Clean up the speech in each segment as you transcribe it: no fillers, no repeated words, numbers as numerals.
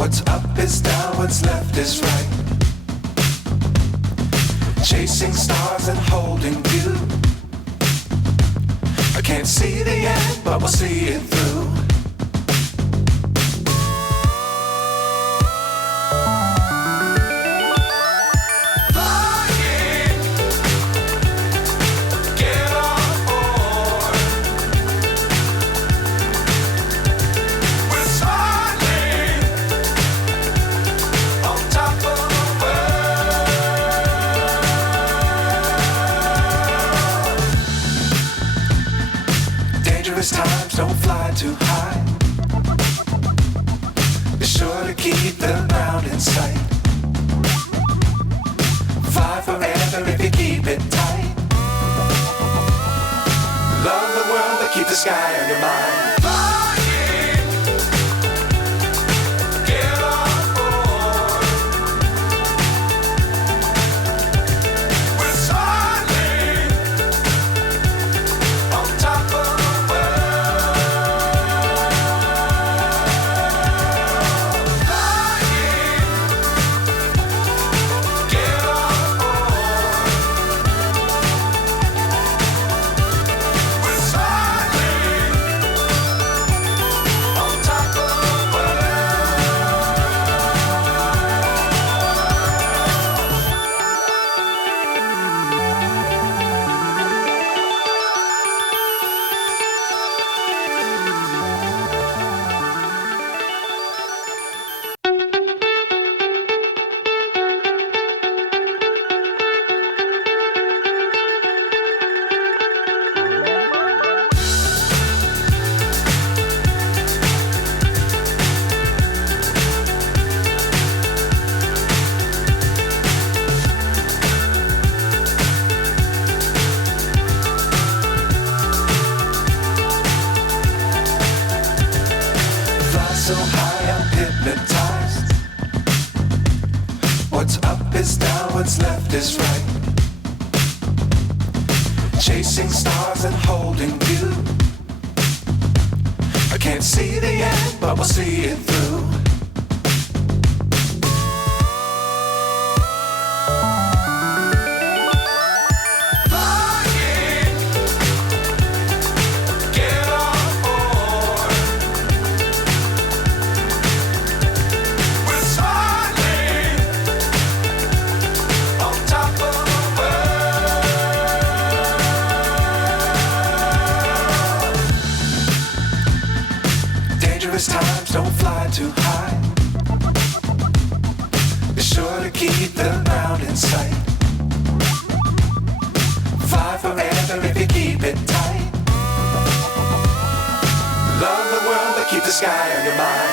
What's up is down, what's left is right. Chasing stars and holding you. I can't see the end, but we'll see it through. Times don't fly too high. Be sure to keep the ground in sight. Fly forever if you keep it tight. Love the world but keep the sky on your mind. So high I'm hypnotized. What's up is down, what's left is right. Chasing stars and holding you. I can't see the end, but we'll see it through. Times don't fly too high. Be sure to keep the ground in sight. Fly forever if you keep it tight. Love the world but keep the sky on your mind.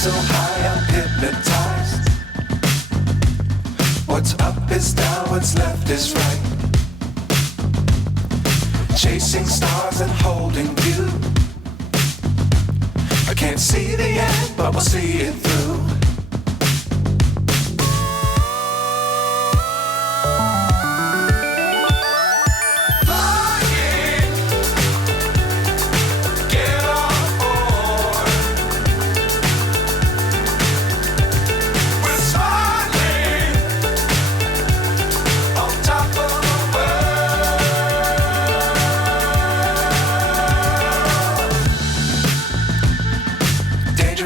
So high I'm hypnotized. What's up is down, what's left is right. Chasing stars and holding you. I can't see the end, but we'll see it through. Flying, get on board.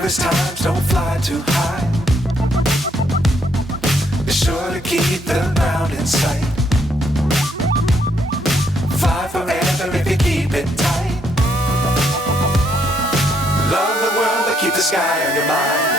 Dangerous times, don't fly too high. Be sure to keep the ground in sight. Fly forever if you keep it tight. Love the world, but keep the sky on your mind.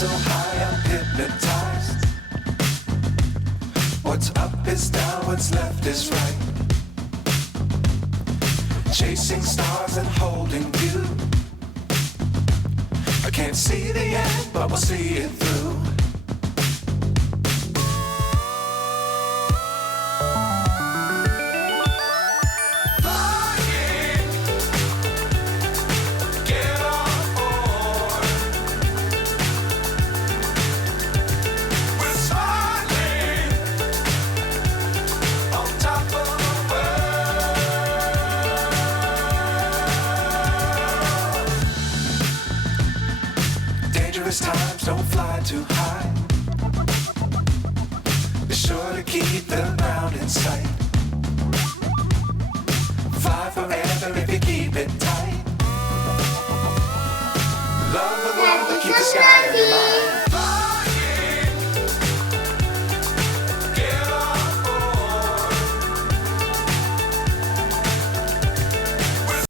So high, I'm hypnotized. What's up is down, what's left is right. Chasing stars and holding you. I can't see the end, but we'll see it through. Dangerous times, don't fly too high. Be sure to keep the ground in sight. Fly forever if you keep it tight. Love the world, but keep the sky.